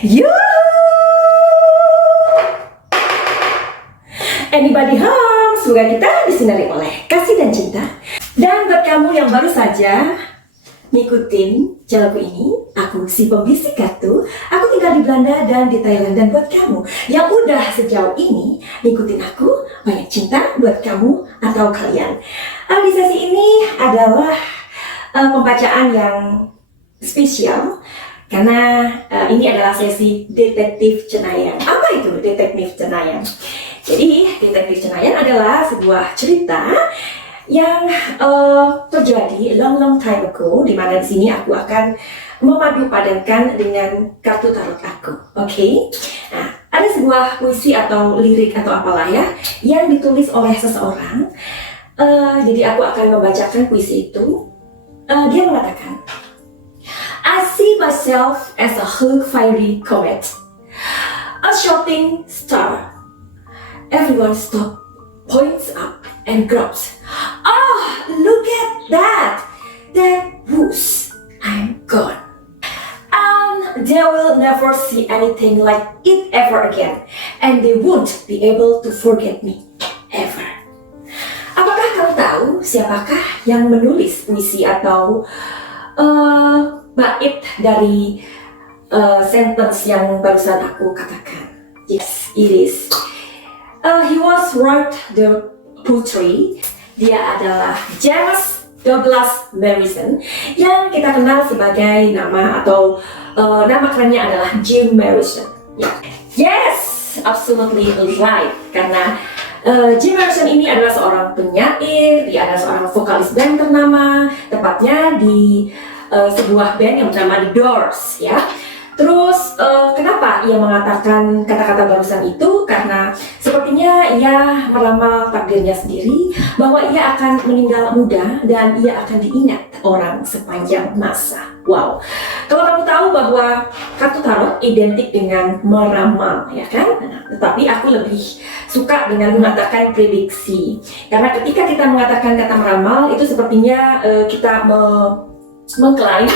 You, anybody home? Semoga kita disinari oleh kasih dan cinta. Dan buat kamu yang baru saja ngikutin channelku ini, aku si pembisik kartu. Aku tinggal di Belanda dan di Thailand. Dan buat kamu yang udah sejauh ini ngikutin aku, banyak cinta buat kamu atau kalian. Di sesi ini adalah pembacaan yang spesial karena ini adalah sesi detektif cenayang. Apa itu detektif cenayang? Jadi detektif cenayang adalah sebuah cerita yang terjadi long time ago, di mana di sini aku akan memadu padankan dengan kartu tarot aku. Oke? Nah, ada sebuah puisi atau lirik atau apalah ya yang ditulis oleh seseorang. Jadi aku akan membacakan puisi itu. Dia mengatakan, I see myself as a hug fiery comet, a shooting star. Everyone stop, points up and grabs. Oh, look at that! That whoosh, I'm gone. They will never see anything like it ever again, and they won't be able to forget me ever. Apakah kamu tahu siapakah yang menulis puisi atau bait dari sentence yang barusan aku katakan? Yes, it is. He was wrote the poetry. Dia adalah James Douglas Morrison yang kita kenal sebagai nama atau nama kerennya adalah Jim Morrison. Yes, absolutely right. Karena Jim Morrison ini adalah seorang penyair, dia adalah seorang vokalis band ternama, tepatnya di sebuah band yang bernama The Doors, ya. Terus kenapa ia mengatakan kata-kata barusan itu? Karena sepertinya ia meramal takdirnya sendiri bahwa ia akan meninggal muda dan ia akan diingat orang sepanjang masa. Wow, kalau kamu tahu bahwa kartu tarot identik dengan meramal, ya kan? Tetapi aku lebih suka dengan mengatakan prediksi, karena ketika kita mengatakan kata meramal itu sepertinya kita mengklaim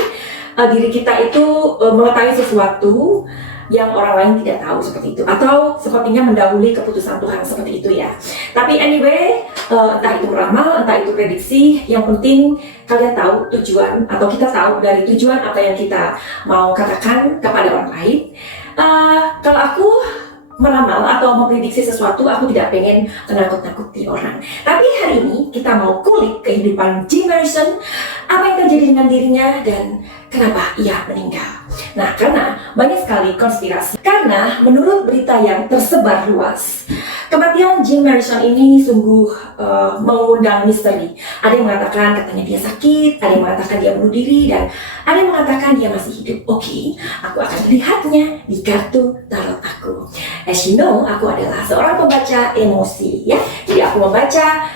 diri kita itu mengetahui sesuatu yang orang lain tidak tahu, seperti itu, atau sepertinya mendahului keputusan Tuhan, seperti itu ya. Tapi anyway, entah itu meramal, entah itu prediksi, yang penting kalian tahu tujuan, atau kita tahu dari tujuan apa yang kita mau katakan kepada orang lain. Kalau aku meramal atau memprediksi sesuatu, aku tidak pengen menakut-nakuti orang. Tapi hari ini kita mau kulik kehidupan Jim Morrison, apa yang terjadi dengan dirinya dan kenapa ia meninggal. Nah, karena banyak sekali konspirasi. Karena menurut berita yang tersebar luas, kematian Jim Morrison ini sungguh mengundang misteri. Ada yang mengatakan katanya dia sakit, ada yang mengatakan dia bunuh diri, dan ada yang mengatakan dia masih hidup. Oke, aku akan melihatnya di kartu tarot aku. As you know, aku adalah seorang pembaca emosi, ya. Jadi aku membaca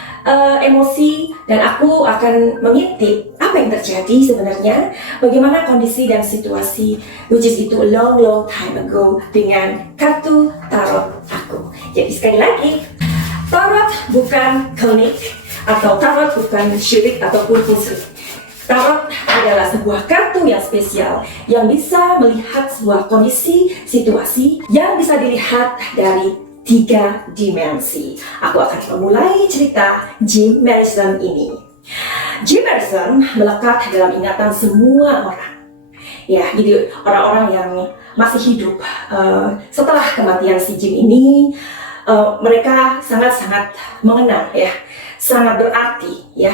emosi dan aku akan mengintip apa yang terjadi sebenarnya, bagaimana kondisi dan situasi which is itu long time ago dengan kartu tarot aku. Jadi sekali lagi, tarot bukan klinik atau tarot bukan syirik ataupun musrik. Tarot adalah sebuah kartu yang spesial yang bisa melihat sebuah kondisi, situasi yang bisa dilihat dari 3 dimensi. Aku akan memulai cerita Jim Morrison ini. Jim Morrison melekat dalam ingatan semua orang. Ya, jadi orang-orang yang masih hidup setelah kematian si Jim ini, mereka sangat-sangat mengenang, ya, sangat berarti, ya.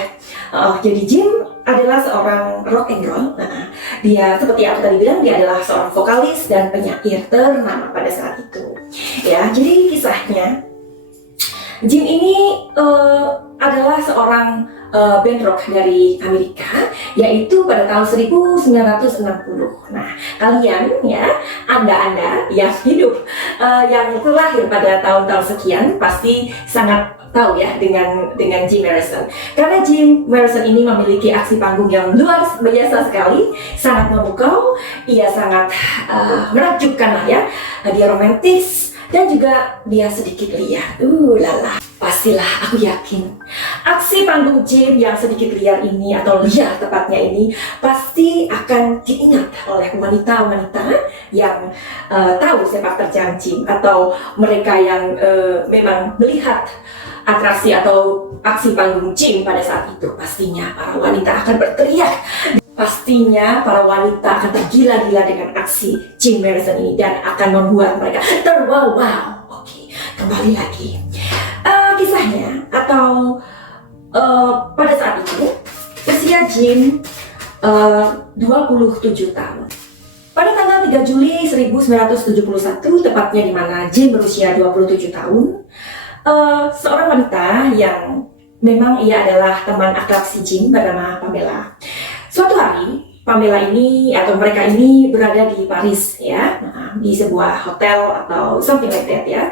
Jadi Jim adalah seorang rock and roll. Dia seperti aku tadi bilang, dia adalah seorang vokalis dan penyair ternama pada saat itu. Ya, jadi kisahnya, Jim ini adalah seorang band rock dari Amerika, yaitu pada tahun 1960. Nah, kalian ya, anda yang hidup, yang terlahir pada tahun-tahun sekian pasti sangat tahu ya dengan Jim Morrison. Karena Jim Morrison ini memiliki aksi panggung yang luar biasa sekali, sangat memukau, ia sangat menakjubkan lah ya. Dia romantis dan juga dia sedikit liar. Lala. pastilah aku yakin aksi panggung Jim yang sedikit liar ini, atau liar tepatnya ini, pasti akan diingat oleh wanita-wanita yang tahu sepak terjang Jim, atau mereka yang memang melihat atraksi atau aksi panggung Jim pada saat itu. Pastinya para wanita akan berteriak, pastinya para wanita akan tergila-gila dengan aksi Jim Morrison ini dan akan membuat mereka terwow-wow. Oke, kembali lagi. Kisahnya atau pada saat itu usia Jim 27 tahun. Pada tanggal 3 Juli 1971, tepatnya di mana Jim berusia 27 tahun, seorang wanita yang memang ia adalah teman akrab si Jim bernama Pamela. Suatu hari Pamela ini atau mereka ini berada di Paris ya, di sebuah hotel atau something like that ya.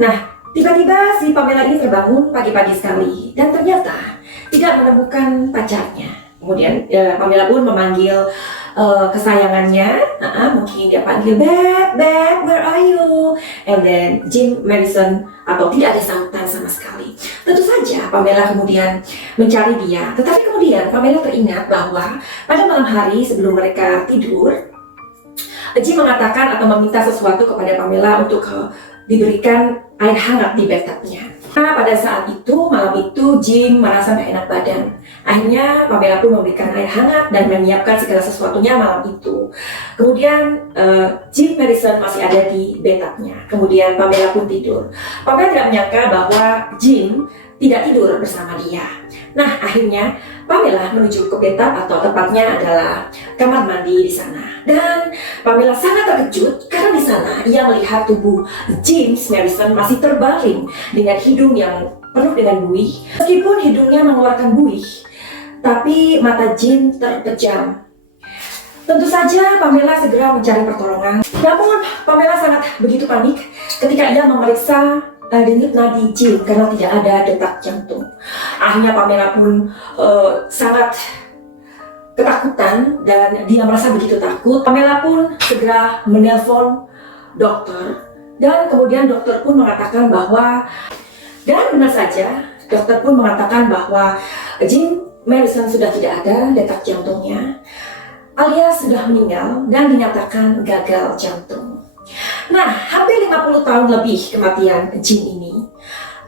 Nah, tiba-tiba si Pamela ini terbangun pagi-pagi sekali dan ternyata tidak menemukan pacarnya. Kemudian Pamela pun memanggil kesayangannya, mungkin dia panggil Beb, where are you? And then Jim Morrison atau tidak ada sautan sama sekali. Tentu saja Pamela kemudian mencari dia, tetapi kemudian Pamela teringat bahwa pada malam hari sebelum mereka tidur, Jim mengatakan atau meminta sesuatu kepada Pamela untuk diberikan air hangat di bathtubnya. Nah, pada saat itu, malam itu Jim merasa gak enak badan. Akhirnya Pamela pun memberikan air hangat dan menyiapkan segala sesuatunya malam itu. Kemudian Jim Morrison masih ada di bathtubnya. Kemudian Pamela pun tidur. Pamela tidak menyangka bahwa Jim tidak tidur bersama dia. Nah, akhirnya Pamela menuju ke bathtub atau tepatnya adalah kamar mandi di sana. Dan Pamela sangat terkejut karena di sana ia melihat tubuh James Morrison masih terbaring dengan hidung yang penuh dengan buih. Meskipun hidungnya mengeluarkan buih, tapi mata Jim terpejam. Tentu saja Pamela segera mencari pertolongan. Namun Pamela sangat begitu panik ketika ia memeriksa denyut nadi Jim karena tidak ada detak jantung. Akhirnya Pamela pun sangat ketakutan dan dia merasa begitu takut. Pamela pun segera menelpon dokter dan kemudian dokter pun mengatakan bahwa, dan benar saja dokter pun mengatakan bahwa Jim Morrison sudah tidak ada detak jantungnya, alias sudah meninggal dan dinyatakan gagal jantung. Nah, hampir 50 tahun lebih kematian Jim ini.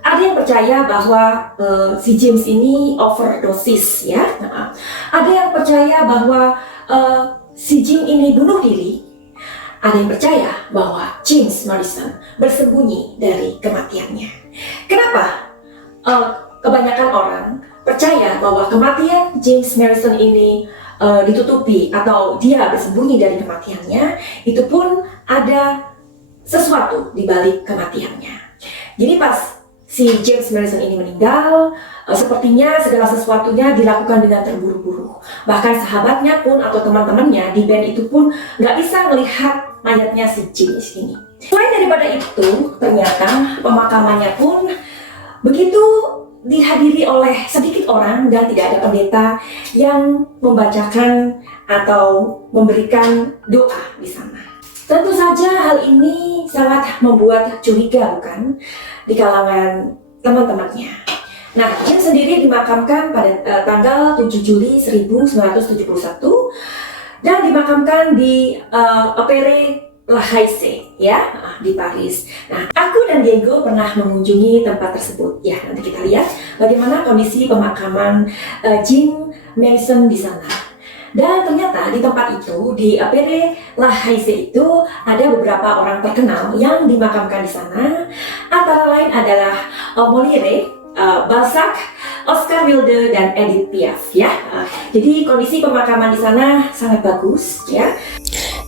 Ada yang percaya bahwa si James ini overdosis ya. Ada yang percaya bahwa si Jim ini bunuh diri. Ada yang percaya bahwa James Morrison bersembunyi dari kematiannya. Kenapa kebanyakan orang percaya bahwa kematian James Morrison ini ditutupi atau dia bersembunyi dari kematiannya? Itu pun ada sesuatu di balik kematiannya. Jadi pas si James Morrison ini meninggal, sepertinya segala sesuatunya dilakukan dengan terburu-buru. Bahkan sahabatnya pun atau teman-temannya di band itu pun nggak bisa melihat mayatnya si James ini. Selain daripada itu, ternyata pemakamannya pun begitu dihadiri oleh sedikit orang dan tidak ada pendeta yang membacakan atau memberikan doa di sana. Tentu saja hal ini sangat membuat curiga, bukan, di kalangan teman-temannya. Nah, Jim sendiri dimakamkan pada tanggal 7 Juli 1971 dan dimakamkan di Père Lachaise ya, di Paris. Nah, aku dan Diego pernah mengunjungi tempat tersebut. Ya, nanti kita lihat bagaimana kondisi pemakaman Jim Morrison di sana. Dan ternyata di tempat itu, di Père Lachaise itu, ada beberapa orang terkenal yang dimakamkan di sana. Antara lain adalah Molière, Balzac, Oscar Wilde, dan Edith Piaf ya. Jadi kondisi pemakaman di sana sangat bagus ya.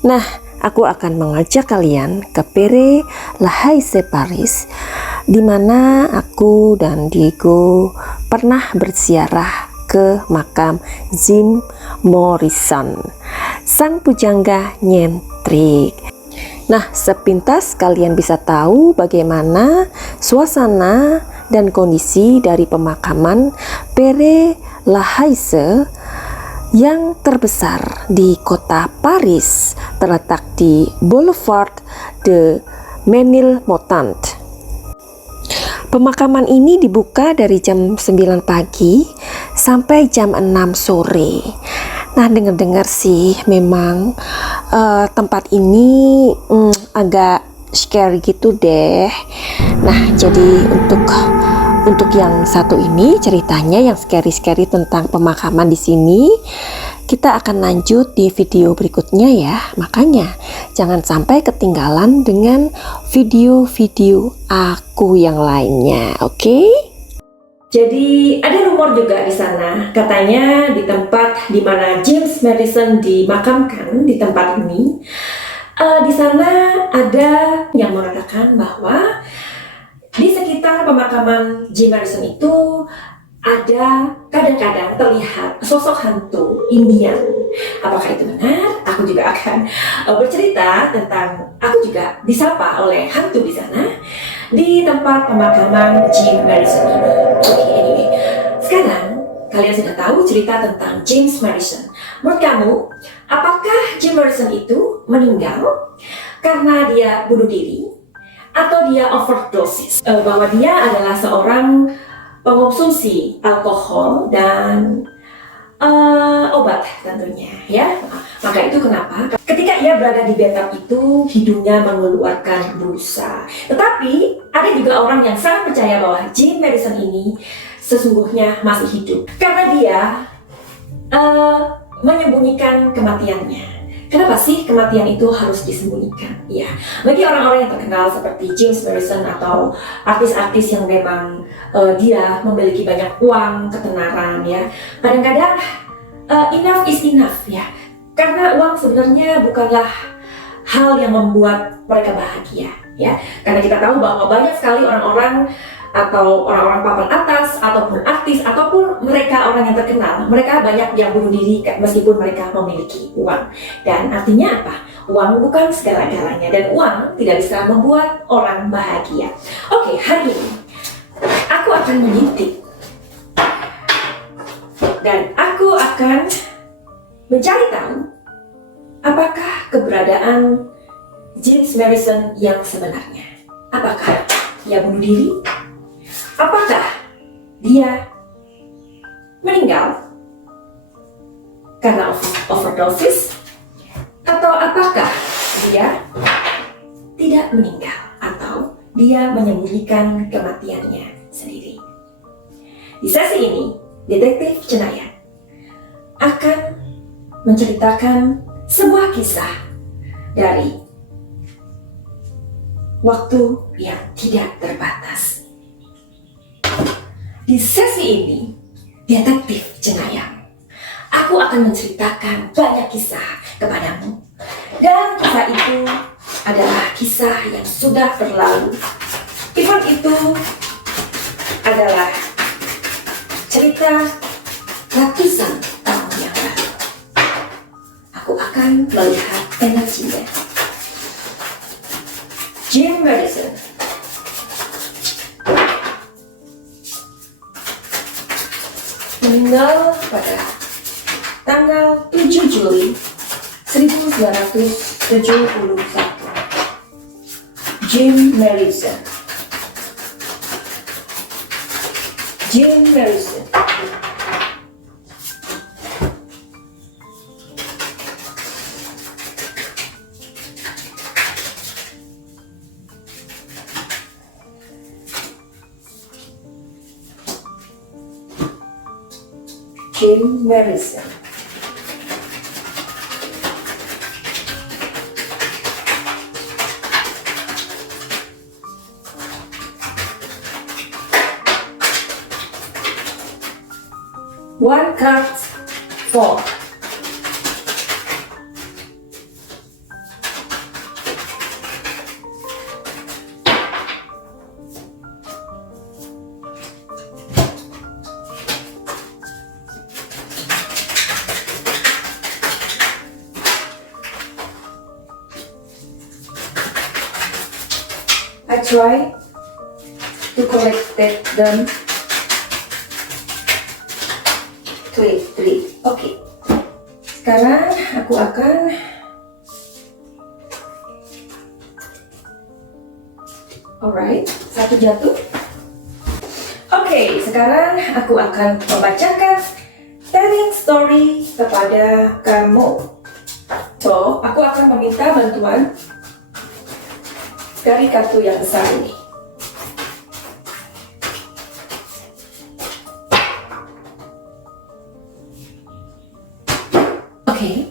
Nah, aku akan mengajak kalian ke Père Lachaise Paris, di mana aku dan Diego pernah berziarah ke makam Jim Morrison, sang pujangga nyentrik. Nah, sepintas kalian bisa tahu bagaimana suasana dan kondisi dari pemakaman Père Lachaise yang terbesar di kota Paris, terletak di Boulevard de Ménilmontant. Pemakaman ini dibuka dari jam 9 pagi sampai jam 6 sore. Nah, dengar-dengar sih memang tempat ini agak scary gitu deh. Nah, jadi untuk yang satu ini ceritanya yang scary-scary tentang pemakaman di sini, kita akan lanjut di video berikutnya ya. Makanya jangan sampai ketinggalan dengan video-video aku yang lainnya, oke? Jadi ada rumor juga di sana, katanya di tempat di mana James Madison dimakamkan di tempat ini, di sana ada yang mengatakan bahwa di sekitar pemakaman James Madison itu ada kadang-kadang terlihat sosok hantu Indian. Apakah itu benar? Aku juga akan bercerita tentang aku juga disapa oleh hantu di sana di tempat pemakaman James Madison ini. Oke, anyway, sekarang kalian sudah tahu cerita tentang James Madison. Menurut kamu, apakah James Madison itu meninggal karena dia bunuh diri atau dia overdosis? Bahwa dia adalah seorang pengonsumsi alkohol dan obat tentunya ya. Maka itu kenapa ketika ia berada di bathtub itu hidungnya mengeluarkan busa. Tetapi ada juga orang yang sangat percaya bahwa James Madison ini sesungguhnya masih hidup karena dia menyembunyikan kematiannya. Kenapa sih kematian itu harus disembunyikan? Ya, bagi orang-orang yang terkenal seperti James Madison atau artis-artis yang memang dia memiliki banyak uang, ketenaran ya. Kadang-kadang enough is enough ya. Karena uang sebenarnya bukanlah hal yang membuat mereka bahagia ya. Karena kita tahu bahwa banyak sekali orang-orang atau orang-orang papan atas ataupun artis ataupun mereka orang yang terkenal, mereka banyak yang bunuh diri meskipun mereka memiliki uang. Dan artinya apa? Uang bukan segala-galanya dan uang tidak bisa membuat orang bahagia. Oke, hari ini aku akan mengintip dan aku akan mencari tahu apakah keberadaan James Madison yang sebenarnya. Apakah dia bunuh diri? Apakah dia meninggal karena overdosis? Atau apakah dia tidak meninggal atau dia menyembunyikan kematiannya sendiri? Di sesi ini, Detektif Cenayang akan menceritakan sebuah kisah dari waktu yang tidak terbatas. Di sesi ini, Detektif Cenayang, aku akan menceritakan banyak kisah kepadamu. Dan kisah itu adalah kisah yang sudah berlalu. Even itu adalah cerita ratusan tahun yang lalu. Aku akan melihat energinya. James Madison meninggal pada tanggal 7 Juli 1971. James Madison. James Madison. James Madison. One card four. I try to collect them. Three. Oke. Sekarang aku akan alright, satu jatuh. Oke, sekarang aku akan membacakan telling story kepada kamu. So, aku akan meminta bantuan dari kartu yang besar ini. Oke,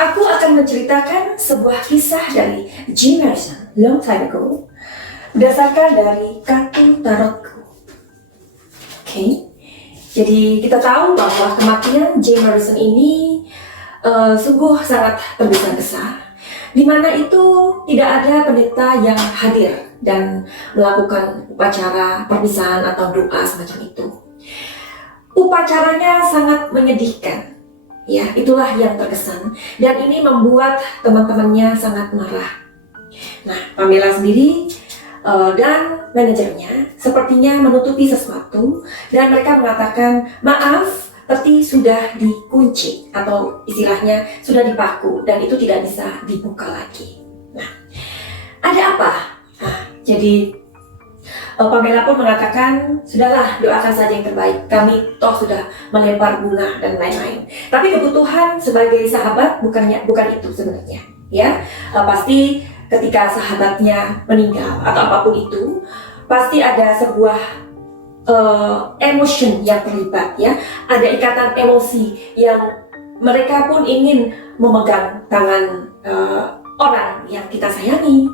aku akan menceritakan sebuah kisah dari Jim Morrison long time ago berdasarkan dari kartu tarotku. Oke, jadi kita tahu bahwa kematian Jim Morrison ini sungguh sangat tergesa-gesa, di mana itu tidak ada pendeta yang hadir dan melakukan upacara perpisahan atau doa semacam itu. Upacaranya sangat menyedihkan. Ya, itulah yang terkesan, dan ini membuat teman-temannya sangat marah. Nah, Pamela sendiri dan manajernya sepertinya menutupi sesuatu, dan mereka mengatakan, maaf, peti sudah dikunci atau istilahnya sudah dipaku dan itu tidak bisa dibuka lagi. Nah, ada apa? Nah, jadi Pamela pun mengatakan, sudahlah, doakan saja yang terbaik. Kami toh sudah melempar bunga dan lain-lain. Tapi kebutuhan sebagai sahabat bukan itu sebenarnya. Ya, pasti ketika sahabatnya meninggal atau apapun itu, pasti ada sebuah emotion yang terlibat. Ya, ada ikatan emosi yang mereka pun ingin memegang tangan orang yang kita sayangi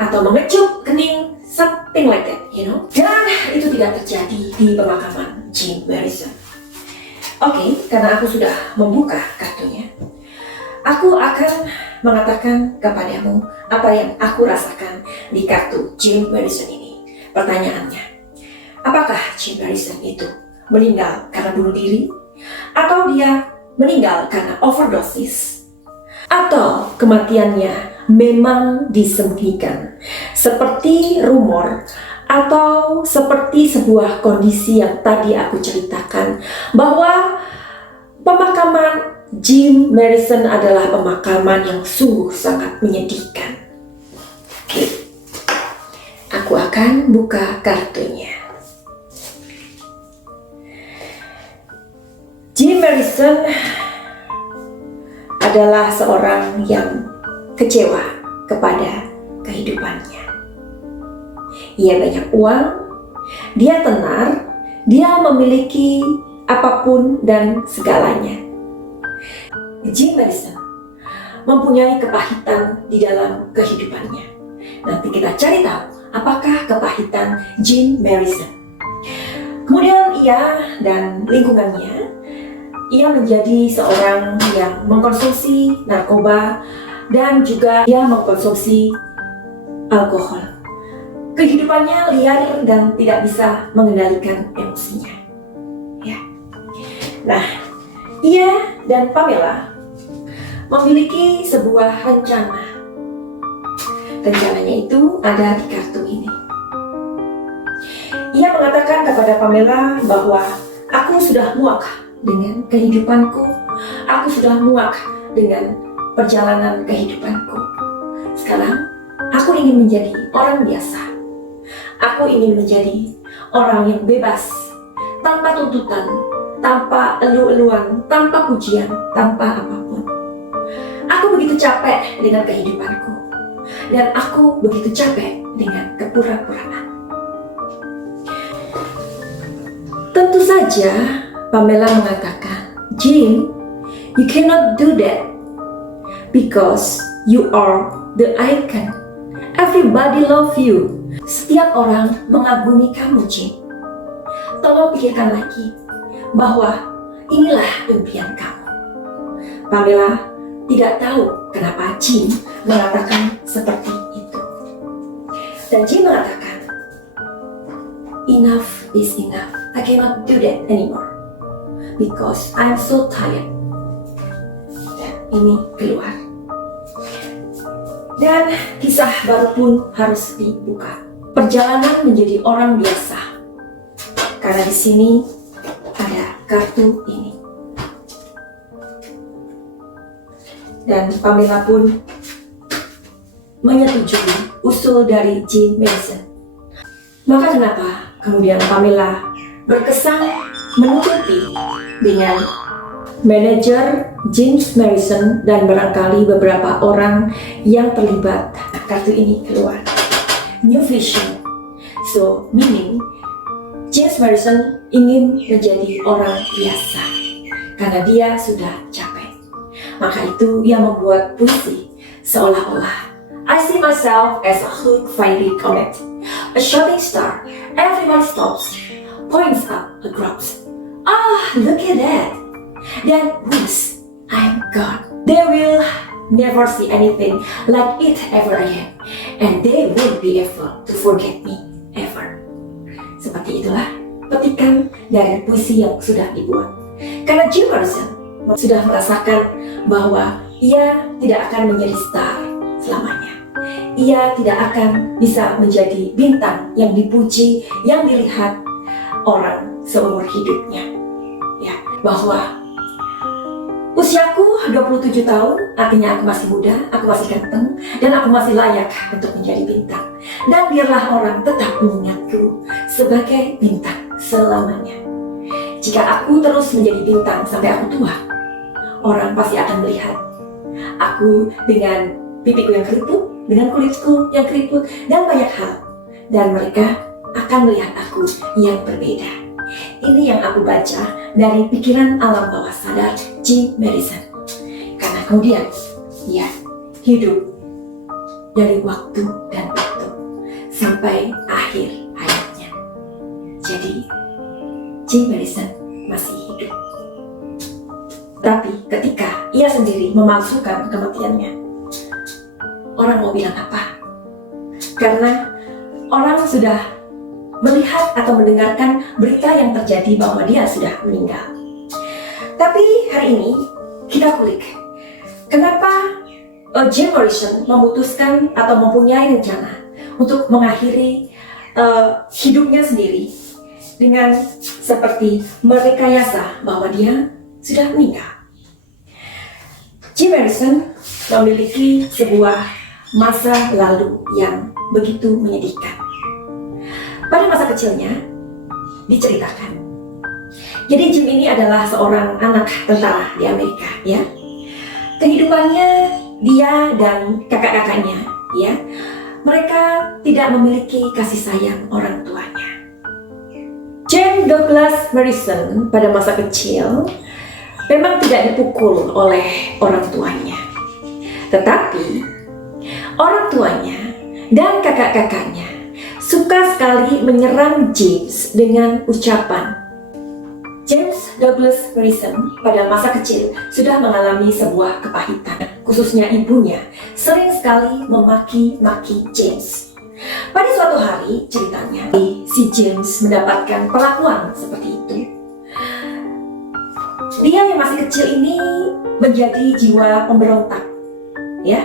atau mengecup kening, something like that, you know. Dan itu tidak terjadi di pemakaman Jim Morrison. Oke, karena aku sudah membuka kartunya, aku akan mengatakan kepadamu apa yang aku rasakan di kartu Jim Morrison ini. Pertanyaannya, apakah Jim Morrison itu meninggal karena bunuh diri? Atau dia meninggal karena overdosis? Atau kematiannya memang disembunyikan seperti rumor atau seperti sebuah kondisi yang tadi aku ceritakan, bahwa pemakaman Jim Morrison adalah pemakaman yang sungguh sangat menyedihkan. Oke, aku akan buka kartunya. Jim Morrison adalah seorang yang kecewa kepada kehidupannya. Ia banyak uang, dia tenar, dia memiliki apapun dan segalanya. Jim Morrison mempunyai kepahitan di dalam kehidupannya. Nanti kita cari tahu apakah kepahitan Jim Morrison. Kemudian ia dan lingkungannya, ia menjadi seorang yang mengkonsumsi narkoba dan juga ia mengkonsumsi alkohol. Kehidupannya liar dan tidak bisa mengendalikan emosinya. Ya. Nah, ia dan Pamela memiliki sebuah rencana. Rencananya itu ada di kartu ini. Ia mengatakan kepada Pamela bahwa aku sudah muak dengan kehidupanku, aku sudah muak dengan perjalanan kehidupanku. Sekarang aku ingin menjadi orang biasa. Aku ingin menjadi orang yang bebas, tanpa tuntutan, tanpa elu-eluan, tanpa pujian, tanpa apapun. Aku begitu capek dengan kehidupanku, dan aku begitu capek dengan kepura-puraan. Tentu saja Pamela mengatakan, Jim, you cannot do that because you are the icon. Everybody love you. Setiap orang mengagumi kamu, Jim. Tolong pikirkan lagi bahwa inilah impian kamu. Pamela tidak tahu kenapa Jim mengatakan seperti itu. Dan Jim mengatakan, enough is enough. I cannot do that anymore because I'm so tired. Dan ini keluar. Dan kisah baru pun harus dibuka. Perjalanan menjadi orang biasa. Karena di sini ada kartu ini. Dan Pamela pun menyetujui usul dari Jim Morrison. Maka kenapa kemudian Pamela berkesan menutupi dengan manajer James Morrison dan barangkali beberapa orang yang terlibat kartu ini keluar. New vision. So, meaning James Morrison ingin menjadi orang biasa karena dia sudah capek. Maka itu ia membuat puisi seolah-olah I see myself as a hook fiery comet, a shooting star. Everyone stops, points up, and grabs. Ah, look at that! Then whoops, I'm gone. They will never see anything like it ever again, and they won't be able to forget me ever. Seperti itulah petikan dari puisi yang sudah dibuat. Karena Jim Morrison sudah merasakan bahwa ia tidak akan menjadi star selamanya. Ia tidak akan bisa menjadi bintang yang dipuji, yang dilihat orang seumur hidupnya. Ya, bahwa usiaku 27 tahun, artinya aku masih muda, aku masih ganteng, dan aku masih layak untuk menjadi bintang. Dan biarlah orang tetap mengingatku sebagai bintang selamanya. Jika aku terus menjadi bintang sampai aku tua, orang pasti akan melihat aku dengan pipiku yang keriput, dengan kulitku yang keriput, dan banyak hal. Dan mereka akan melihat aku yang berbeda. Ini yang aku baca dari pikiran alam bawah sadar Jim Morrison. Karena kemudian ia hidup dari waktu dan waktu sampai akhir hayatnya. Jadi Jim Morrison masih hidup. Tapi ketika ia sendiri memalsukan kematiannya, orang mau bilang apa? Karena orang sudah melihat atau mendengarkan berita yang terjadi bahwa dia sudah meninggal. Tapi hari ini kita kulik, kenapa Jim Morrison memutuskan atau mempunyai rencana untuk mengakhiri hidupnya sendiri dengan seperti merekayasa bahwa dia sudah meninggal. Jim Morrison memiliki sebuah masa lalu yang begitu menyedihkan. Pada masa kecilnya diceritakan. Jadi Jim ini adalah seorang anak tentara di Amerika, ya. Kehidupannya dia dan kakak-kakaknya, ya, mereka tidak memiliki kasih sayang orang tuanya. James Douglas Morrison pada masa kecil memang tidak dipukul oleh orang tuanya, tetapi orang tuanya dan kakak-kakaknya suka sekali menyerang James dengan ucapan. James Douglas Morrison pada masa kecil sudah mengalami sebuah kepahitan, khususnya ibunya sering sekali memaki-maki James. Pada suatu hari ceritanya, si James mendapatkan perlakuan seperti itu. Dia yang masih kecil ini menjadi jiwa pemberontak, ya,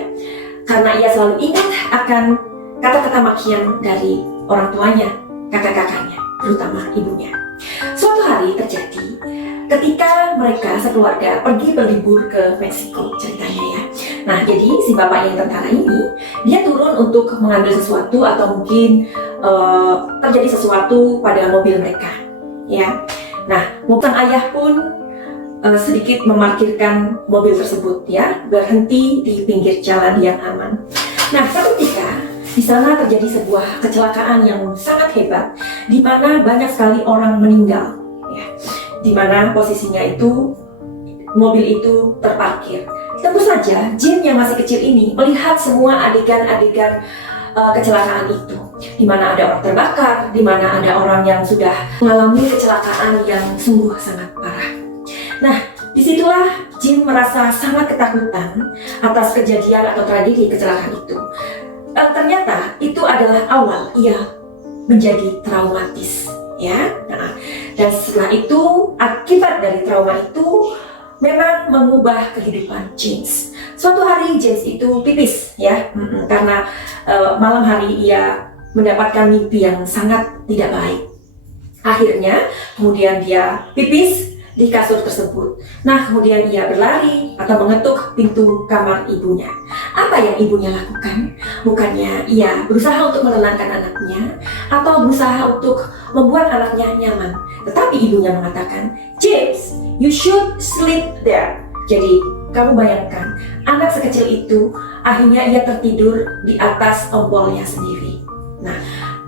karena ia selalu ingat akan kata-kata makian dari orang tuanya, kakak-kakaknya, terutama ibunya. Suatu hari terjadi ketika mereka sekeluarga pergi berlibur ke Meksiko, ceritanya ya. Nah, jadi si bapak yang tentara ini, dia turun untuk mengambil sesuatu atau mungkin terjadi sesuatu pada mobil mereka, ya. Nah, sang ayah pun sedikit memarkirkan mobil tersebut, ya, berhenti di pinggir jalan yang aman. Nah, ketika di sana terjadi sebuah kecelakaan yang sangat hebat, di mana banyak sekali orang meninggal, ya, di mana posisinya itu mobil itu terparkir. Tentu saja Jim yang masih kecil ini melihat semua adegan-adegan kecelakaan itu, di mana ada orang terbakar, di mana ada orang yang sudah mengalami kecelakaan yang sungguh sangat parah. Nah, disitulah Jim merasa sangat ketakutan atas kejadian atau tragedi kecelakaan itu. Ternyata itu adalah awal ia menjadi traumatis, ya. Nah, dan setelah itu akibat dari trauma itu memang mengubah kehidupan James. Suatu hari James itu pipis, ya, karena malam hari ia mendapatkan mimpi yang sangat tidak baik. Akhirnya kemudian dia pipis di kasur tersebut. Nah, kemudian ia berlari atau mengetuk pintu kamar ibunya. Apa yang ibunya lakukan? Bukannya ia berusaha untuk menenangkan anaknya atau berusaha untuk membuat anaknya nyaman, Tetapi ibunya mengatakan, James, you should sleep there. Jadi kamu bayangkan, anak sekecil itu akhirnya ia tertidur di atas tombolnya sendiri. Nah,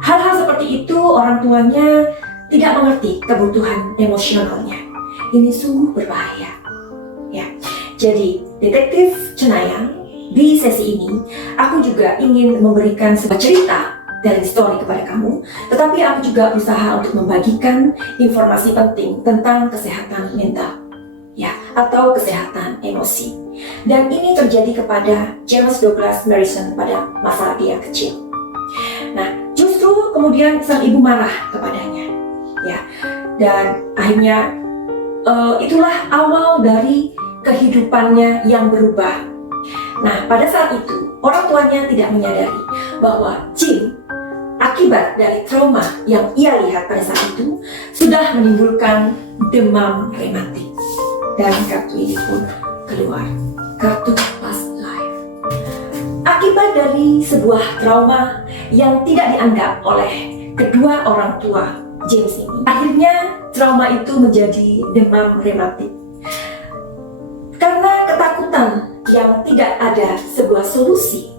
hal-hal seperti itu orang tuanya tidak mengerti kebutuhan emosionalnya. Ini sungguh berbahaya. Ya, jadi detektif Cenayang, di sesi ini aku juga ingin memberikan sebuah cerita dari story kepada kamu, tetapi aku juga berusaha untuk membagikan informasi penting tentang kesehatan mental, ya, atau kesehatan emosi. Dan ini terjadi kepada James Douglas Morrison pada masa dia kecil. Nah, justru kemudian sang ibu marah kepadanya, ya, dan akhirnya itulah awal dari kehidupannya yang berubah. Nah, pada saat itu orang tuanya tidak menyadari bahwa Jim, akibat dari trauma yang ia lihat pada saat itu, sudah menimbulkan demam rematik. Dan kartu ini pun keluar, kartu past life. Akibat dari sebuah trauma yang tidak dianggap oleh kedua orang tua James ini, akhirnya trauma itu menjadi demam rematik. Karena ketakutan yang tidak ada sebuah solusi,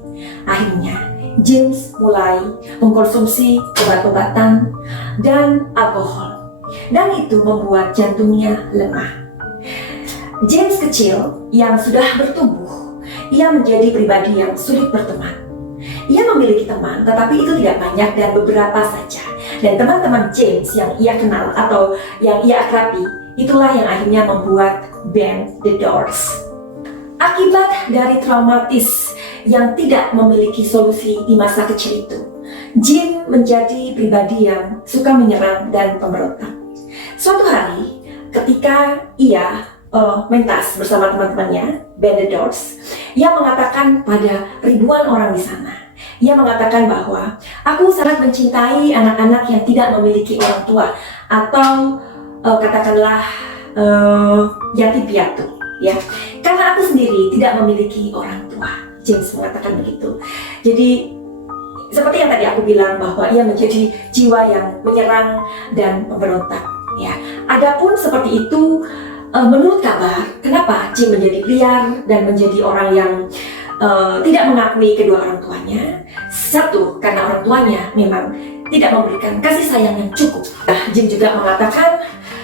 akhirnya James mulai mengkonsumsi obat-obatan dan alkohol, dan itu membuat jantungnya lemah. James kecil yang sudah bertumbuh, ia menjadi pribadi yang sulit berteman. Ia memiliki teman, tetapi itu tidak banyak dan beberapa saja. Dan teman-teman James yang ia kenal atau yang ia akrabi, itulah yang akhirnya membuat band The Doors. Akibat dari traumatis yang tidak memiliki solusi di masa kecil itu, Jim menjadi pribadi yang suka menyerang dan pemberontak. Suatu hari, ketika ia mentas bersama teman-temannya, band The Doors, ia mengatakan pada ribuan orang di sana, ia mengatakan bahwa aku sangat mencintai anak-anak yang tidak memiliki orang tua atau katakanlah yatim piatu, ya, karena aku sendiri tidak memiliki orang tua. James mengatakan begitu. Jadi seperti yang tadi aku bilang bahwa ia menjadi jiwa yang menyerang dan pemberontak, ya. Adapun seperti itu, menurut kabar, kenapa Jim menjadi liar dan menjadi orang yang tidak mengakui kedua orang tuanya? Satu, karena orang tuanya memang tidak memberikan kasih sayang yang cukup. Nah, Jim juga mengatakan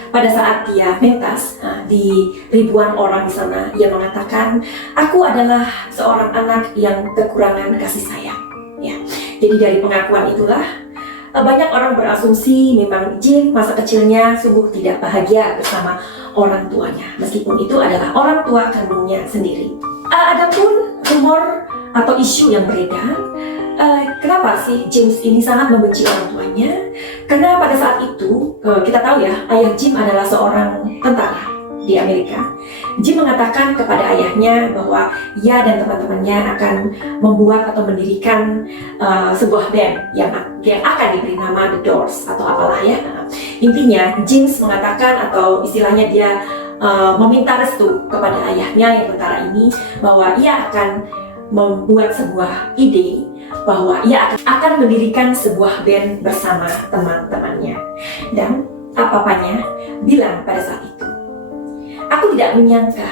pada saat dia mentas di ribuan orang di sana, ia mengatakan, aku adalah seorang anak yang kekurangan kasih sayang. Ya, jadi dari pengakuan itulah banyak orang berasumsi memang Jim masa kecilnya sungguh tidak bahagia bersama orang tuanya, meskipun itu adalah orang tua kandungnya sendiri. Adapun rumor atau isu yang beredar, kenapa sih James ini sangat membenci orang tuanya? Karena pada saat itu, kita tahu ya, ayah Jim adalah seorang tentara di Amerika. Jim mengatakan kepada ayahnya bahwa ia dan teman-temannya akan membuat atau mendirikan sebuah band yang akan diberi nama The Doors atau apalah ya. Intinya, James mengatakan atau istilahnya dia meminta restu kepada ayahnya yang tentara ini bahwa ia akan membuat sebuah ide bahwa ia akan mendirikan sebuah band bersama teman-temannya. Dan apa-apanya bilang pada saat itu, aku tidak menyangka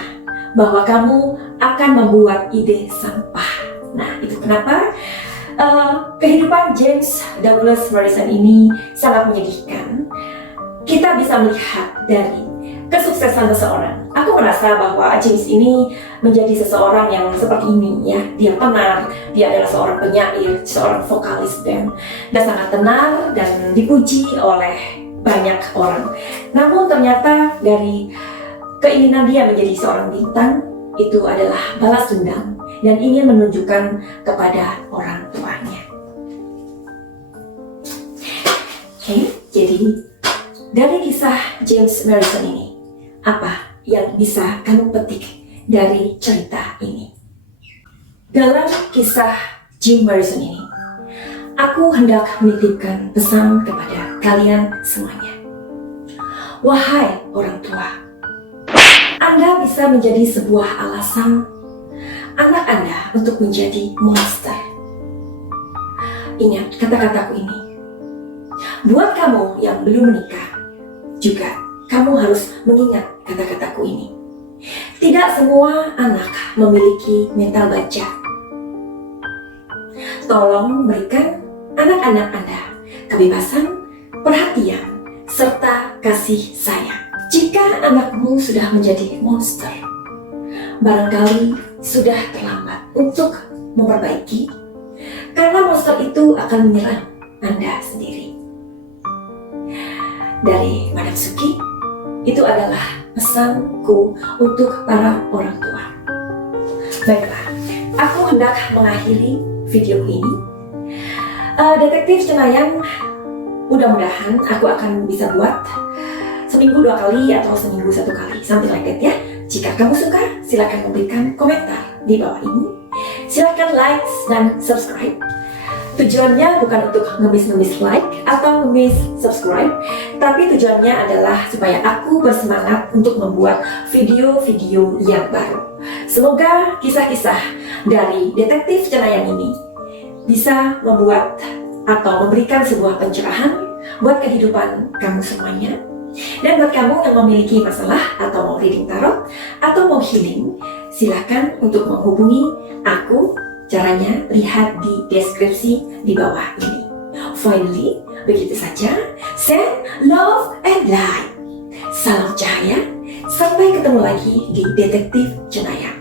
bahwa kamu akan membuat ide sampah. Nah, itu kenapa kehidupan James Douglas Morrison ini sangat menyedihkan. Kita bisa melihat dari kesuksesan seseorang. Aku merasa bahwa James ini menjadi seseorang yang seperti ini, ya. Dia tenar, dia adalah seorang penyair, seorang vokalis band, dan sangat tenar dan dipuji oleh banyak orang. Namun ternyata dari keinginan dia menjadi seorang bintang itu adalah balas dendam dan ingin menunjukkan kepada orang tuanya. Oke, jadi dari kisah James Morrison ini, apa yang bisa kamu petik dari cerita ini? Dalam kisah Jim Morrison ini, aku hendak menitipkan pesan kepada kalian semuanya. Wahai orang tua, Anda bisa menjadi sebuah alasan anak Anda untuk menjadi monster. Ingat kata-kataku ini. Buat kamu yang belum menikah, juga kamu harus mengingat kata-kataku ini. Tidak semua anak memiliki mental baja. Tolong berikan anak-anak Anda kebebasan, perhatian, serta kasih sayang. Jika anakmu sudah menjadi monster, barangkali sudah terlambat untuk memperbaiki, karena monster itu akan menyerang Anda sendiri. Dari Madam Suki, itu adalah pesanku untuk para orang tua. Baiklah, aku hendak mengakhiri video ini. Detektif Cenayang, mudah-mudahan aku akan bisa buat seminggu 2 kali atau seminggu 1 kali, something like that ya. Jika kamu suka, silakan memberikan komentar di bawah ini. Silakan like dan subscribe. Tujuannya bukan untuk ngemis-ngemis like atau ngemis subscribe, tapi tujuannya adalah supaya aku bersemangat untuk membuat video-video yang baru. Semoga kisah-kisah dari Detektif Cenayang ini bisa membuat atau memberikan sebuah pencerahan buat kehidupan kamu semuanya. Dan buat kamu yang memiliki masalah atau mau reading tarot atau mau healing, silakan untuk menghubungi aku. Caranya lihat di deskripsi di bawah ini. Finally, begitu saja. Send love and light. Salam cahaya. Sampai ketemu lagi di Detektif Cenayang.